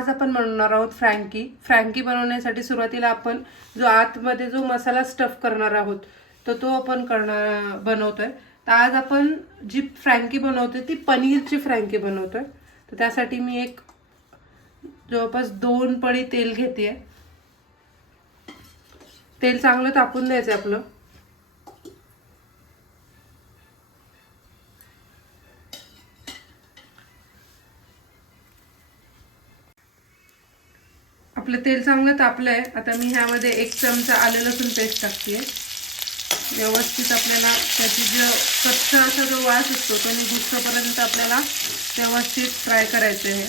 आज आपण बनवणार आहोत फ्रँकी. फ्रँकी बनवण्यासाठी सुरुवातीला आपण जो आतमध्ये जो मसाला स्टफ करणार आहोत तो आपण बनवतोय. तर आज आपण जी फ्रँकी बनवतोय ती पनीरची फ्रँकी बनवतोय. तर त्यासाठी मी एक जवळपास 2 पळी तेल घेते. तेल चांगलं तापून द्यायचं आपलं. आपलं तेल चांगलं तापलंय. आता मी ह्यामध्ये 1 चमचा आलं लसूण पेस्ट टाकते. व्यवस्थित आपल्याला त्याची जो कच्चा असा जो वास असतो तो निघूपर्यंत आपल्याला व्यवस्थित फ्राय करायचं आहे.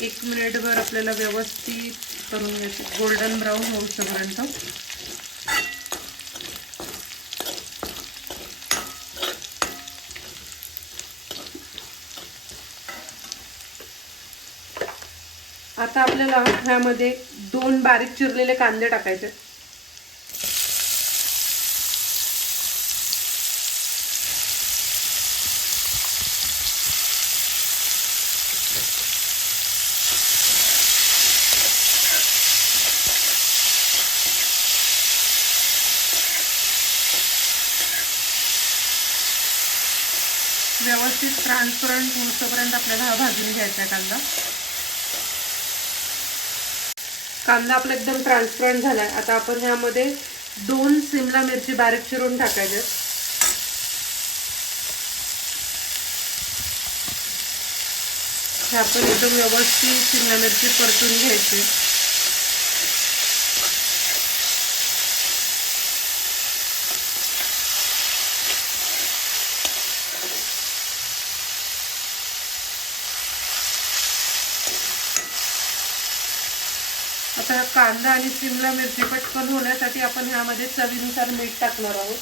1 मिनिटभर आपल्याला व्यवस्थित करून घ्यायचं, गोल्डन ब्राऊन होईपर्यंत. आता आपल्याला ह्यामध्ये 2 बारीक चिरलेले कांदे टाकायचे. व्यवस्थित ट्रान्सपरंट होईपर्यंत आपल्याला हा भाजून घ्यायचा कांदा. कांदा आपला एकदम ट्रान्सपरंट झालाय. आता आपण ह्यामध्ये 2 शिमला मिरची बारीक चिरून टाकायचे. हे आपण एकदम व्यवस्थित शिमला मिरची परतून घ्यायची. आता कांदा आणि शिमला मिरची पटकन होण्यासाठी आपण ह्यामध्ये चवीनुसार मीठ टाकणार आहोत.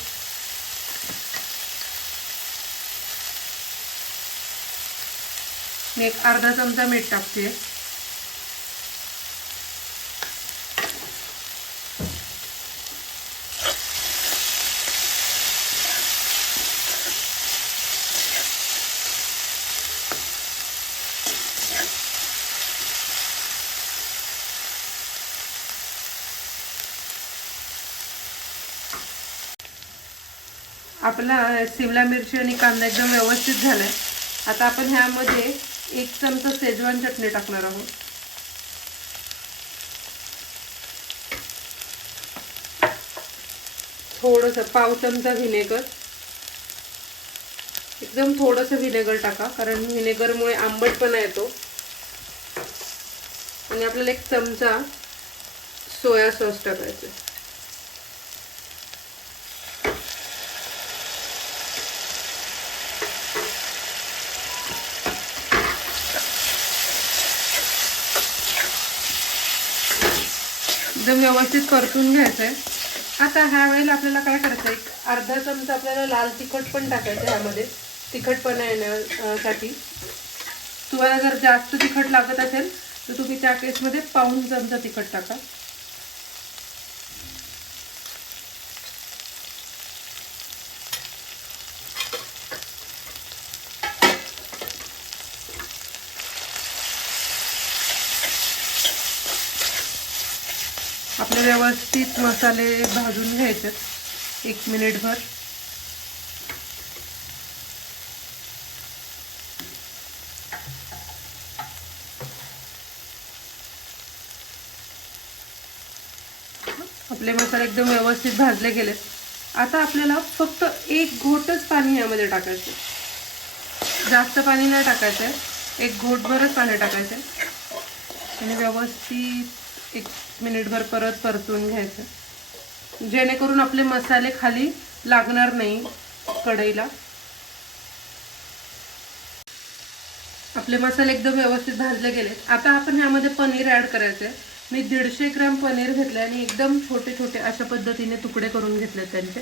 मी 1 अर्धा चमचा मीठ टाकते. आपला शिमला मिरची आणि कांदा एकदम व्यवस्थित झालाय. आता आपण ह्यामध्ये 1 चमचा शेजवान चटणी टाकणार आहोत. थोडंसं 1/2 चमचा व्हिनेगर. एकदम थोडंसं व्हिनेगर टाका, कारण व्हिनेगरमुळे आंबटपणा येतो. आणि आपल्याला 1 चमचा सोया सॉस टाकायचं. एकदम व्यवस्थित परतून घ्यायचं आहे. आता ह्या वेळेला आपल्याला काय करायचं आहे, 1 अर्धा चमचा आपल्याला लाल तिखट पण टाकायचं ह्यामध्ये, तिखटपणा येण्यासाठी. तुम्हाला जर जास्त तिखट लागत असेल तर तुम्ही त्या केसमध्ये 1/2 चमचा तिखट टाका. आपले व्यवस्थित मसाले भाजून घ्यायचे 1 मिनिटभर. आपले मसाले एकदम व्यवस्थित भाजले गेलेत. आता आपल्याला फक्त 1 घोटच पाणी यामध्ये टाकायचं. जास्त पाणी नाही टाकायचं आहे, 1 घोटभरच पाणी टाकायचं आणि व्यवस्थित 1 मिनिटभर परत परतून घ्यायचं, जेणेकरून आपले मसाले खाली लागणार नाही कढईला. आपले मसाले एकदम व्यवस्थित भाजले गेलेत. आता आपण ह्यामध्ये पनीर ॲड करायचं आहे. मी 150 ग्रॅम पनीर घेतलं आणि एकदम छोटे छोटे अशा पद्धतीने तुकडे करून घेतले त्यांचे.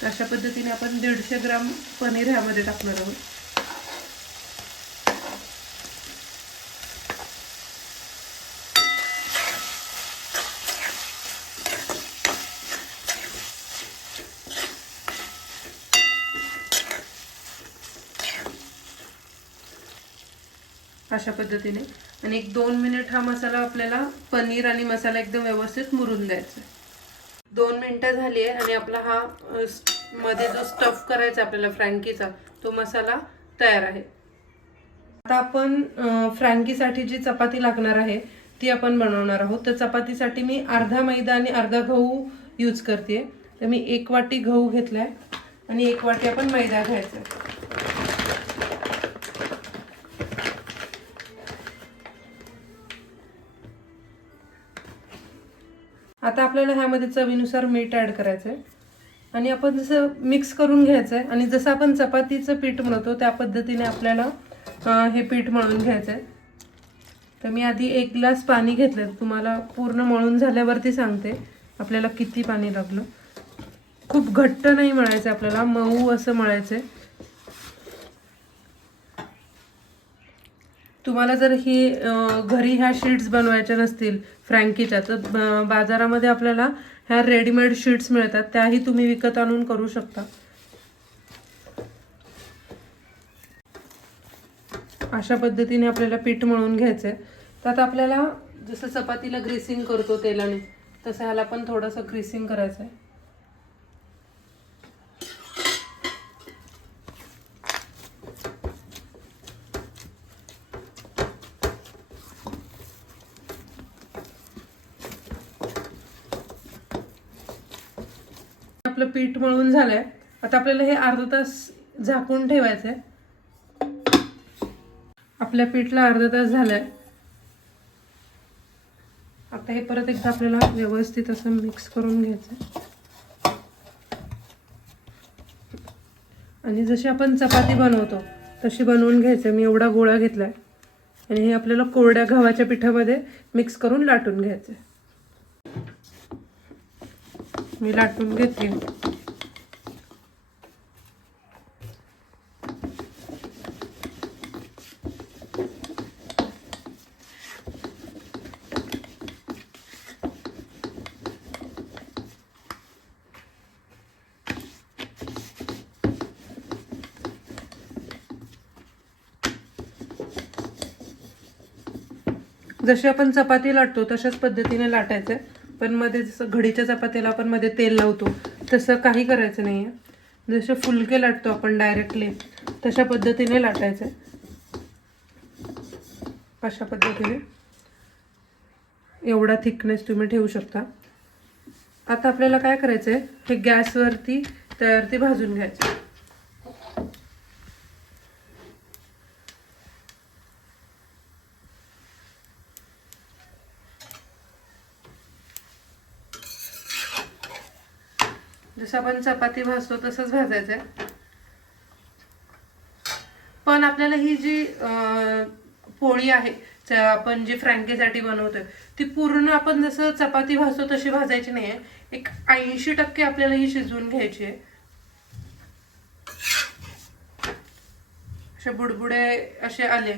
तर अशा पद्धतीने आपण 150 ग्रॅम पनीर ह्यामध्ये टाकणार आहोत. अशा पद्धतीने आणि 1-2 मिनिट हा मसाला आपल्याला पनीर आणि मसाला एकदम व्यवस्थित मुरून द्यायचा. 2 मिनिटं झाली आहे आणि आपला हा मध्ये जो स्टफ करायचा आपल्याला फ्रँकीचा तो मसाला तयार आहे. आता आपण फ्रँकीसाठी जी चपाती लागणार आहे ती आपण बनवणार आहोत. तर चपातीसाठी मी अर्धा मैदा आणि अर्धा गहू यूज करते. तर मी 1 वाटी गहू घेतलाय आणि 1 वाटी आपण मैदा घ्यायचा. आता आपल्याला ह्यामध्ये चवीनुसार मीठ ॲड करायचं आहे आणि आपण जसं मिक्स करून घ्यायचं आहे आणि जसं आपण चपातीचं पीठ मळतो त्या पद्धतीने आपल्याला हे पीठ मळून घ्यायचं आहे. तर मी आधी 1 ग्लास पाणी घेतलं. तुम्हाला पूर्ण मळून झाल्यावरती सांगते आपल्याला किती पाणी लागलं. खूप घट्ट नाही मळायचं आपल्याला, मऊ असं मळायचं आहे. तुम्हाला जर ही घरी ह्या शीट्स बनवायच्या नसतील फ्रँकीच्या तर बाजारामध्ये आपल्याला ह्या रेडीमेड शीट्स मिळतात, त्याही तुम्ही विकत आणून करू शकता. अशा पद्धतीने आपल्याला पीठ मळून घ्यायचं आहे. तर आता आपल्याला जसं चपातीला ग्रीसिंग करतो तेलाने तसं ह्याला पण थोडंसं ग्रीसिंग करायचं आहे. आपलं पीठ मळून झालंय. आता आपल्याला हे अर्धा तास झाकून ठेवायचं आहे. आपल्या पीठला अर्धा तास झालाय. आता हे परत एकदा आपल्याला व्यवस्थित असं मिक्स करून घ्यायचं आणि जशी आपण चपाती बनवतो तशी बनवून घ्यायचं. मी एवढा गोळा घेतलाय आणि हे आपल्याला कोरड्या गव्हाच्या पिठामध्ये मिक्स करून लाटून घ्यायचं. मी लाटून घेते. जशी आपण चपाती लाटतो तशाच पद्धतीने लाटायचं. पण मध्ये जसं घडीच्या चपातीला आपण मध्ये तेल लावतो तसं काही करायचं नाही आहे. जसे फुलके लाटतो आपण डायरेक्टली तशा पद्धतीने लाटायचं. अशा पद्धतीने एवढा थिकनेस तुम्ही ठेवू शकता. आता आपल्याला काय करायचं आहे, हे गॅसवरती तयार भाजून घ्यायचं. जसं आपण चपाती भाजतो तसंच भाजायचं आहे. पण आपल्याला ही जी पोळी आहे आपण जी फ्रँकीसाठी बनवतोय ती पूर्ण आपण जसं चपाती भाजतो तशी भाजायची नाही आहे. एक 80% आपल्याला ही शिजवून घ्यायची आहे. असे बुडबुडे असे आले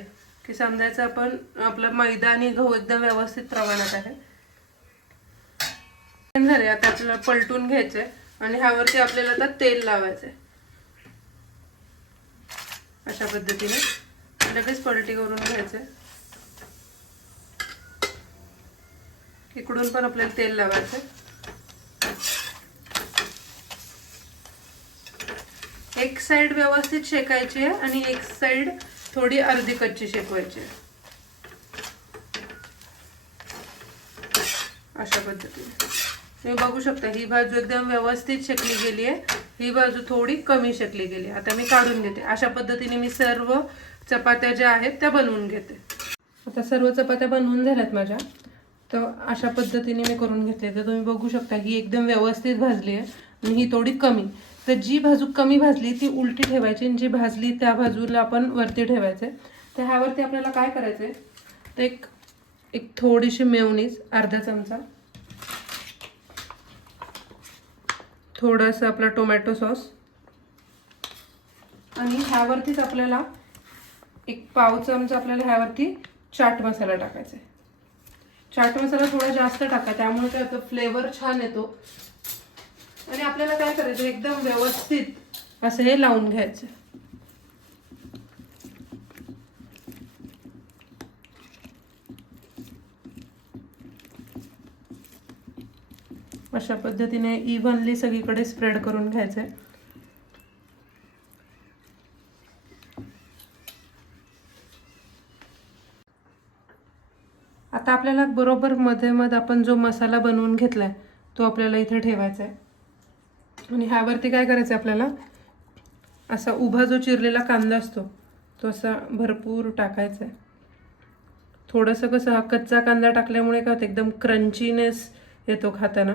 की समजायचं आपण आपला मैदा आणि गहू एकदम व्यवस्थित प्रमाणात आहे. झाले. आता आपल्याला पलटून घ्यायचंय आणि ह्यावरती आपल्याला आता तेल लावायचंय. अशा पद्धतीने लगेच पलटी करून घ्यायचंय. इकडून पण आपल्याला तेल लावायचंय. एक साइड व्यवस्थित शेकायची आहे आणि एक साइड थोडी अर्धी कच्ची शेकवायची आहे. अशा पद्धतीने तुम्ही बघू शकता ही बाजू एकदम व्यवस्थित शेकली गेली आहे, ही बाजू थोडी कमी शेकली गेली. आता मी काढून घेते. अशा पद्धतीने मी सर्व चपात्या ज्या आहेत त्या बनवून घेते. आता सर्व चपात्या बनवून झाल्यात माझ्या. तर अशा पद्धतीने मी करून घेतले. तर तुम्ही बघू शकता ही एकदम व्यवस्थित भाजली आहे आणि ही थोडी कमी. तर जी बाजू कमी भाजली ती उलटी ठेवायची आणि जी भाजली त्या बाजूला आपण वरती ठेवायचे. तर ह्यावरती आपल्याला काय करायचंय, तर एक थोडीशी मेयोनीज अर्धा चमचा, थोडासा आपला टोमॅटो सॉस आणि ह्यावरतीच आपल्याला एक पाव चमचा आपल्याला ह्यावरती चाट मसाला टाकायचा आहे. चाट मसाला थोडा जास्त टाका, त्यामुळे काय होतं फ्लेवर छान येतो. आणि आपल्याला काय करायचं एकदम व्यवस्थित असं हे लावून घ्यायचं. अशा पद्धतीने इव्हनली सगळीकडे स्प्रेड करून घ्यायचं आहे. आता आपल्याला बरोबर मध्ये आपण जो मसाला बनवून घेतलाय तो आपल्याला इथे ठेवायचा आहे. आणि ह्यावरती काय करायचं आपल्याला, असा उभा जो चिरलेला कांदा असतो तो असा भरपूर टाकायचा आहे. थोडंसं कसं हा कच्चा कांदा टाकल्यामुळे काय होतं, एकदम क्रंचीनेस येतो खाताना.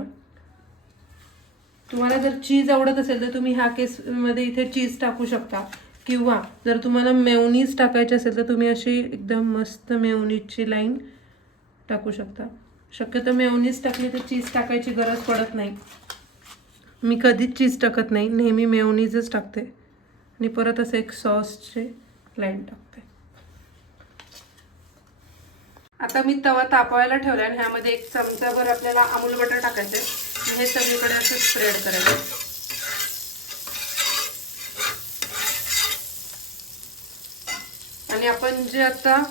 तुम्हाला जर चीज आवडत असेल तर तुम्ही ह्या केसमध्ये इथे चीज टाकू शकता, किंवा जर तुम्हाला मेयोनीज टाकायची असेल तर तुम्ही अशी एकदम मस्त मेयोनीजची लाईन टाकू शकता. शक्यतो मेयोनीज टाकली तर चीज टाकायची गरज पडत नाही. मी कधीच चीज टाकत नाही, नेहमी मेयोनीजच टाकते आणि परत असं एक सॉसचे लाईन टाकते. आता मी तवा तापवायला ठेवला आणि ह्यामध्ये 1 चमचाभर आपल्याला अमूल बटर टाकायचं आहे. हे सगळीकडे असं स्प्रेड करायचं. आणि आपण जे आता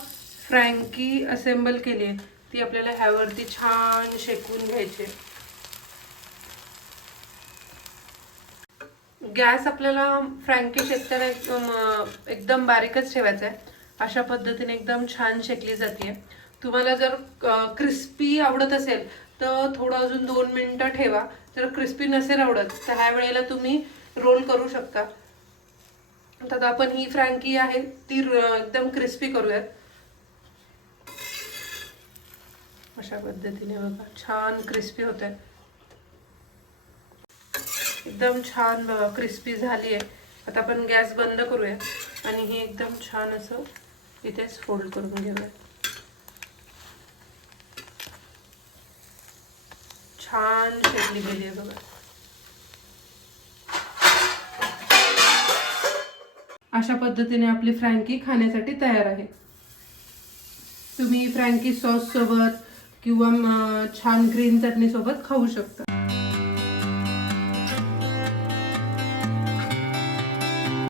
फ्रँकी असेंबल केली आहे ती आपल्याला ह्यावरती छान शेकून घ्यायची. गॅस आपल्याला फ्रँकी शेकताना एकदम बारीकच ठेवायचा आहे. अशा पद्धतीने एकदम छान शेकली जाते. तुम्हाला जर क्रिस्पी आवडत असेल तर थोडं अजून 2 मिनिटं ठेवा. जर क्रिस्पी नसेल आवडत तर ह्या वेळेला तुम्ही रोल करू शकता. तर आपण ही फ्रँकी आहे ती एकदम क्रिस्पी करूयात. अशा पद्धतीने बघा छान क्रिस्पी होत आहे. एकदम छान क्रिस्पी झाली आहे. आता आपण गॅस बंद करूया आणि हे एकदम छान असं इथेच फोल्ड करून घेऊया. छान शेकली गेली आहे बघा. अशा पद्धतीने आपली फ्रँकी खाण्यासाठी तयार आहे. तुम्ही फ्रँकी सॉस सोबत किंवा छान ग्रीन चटणी सोबत खाऊ शकता.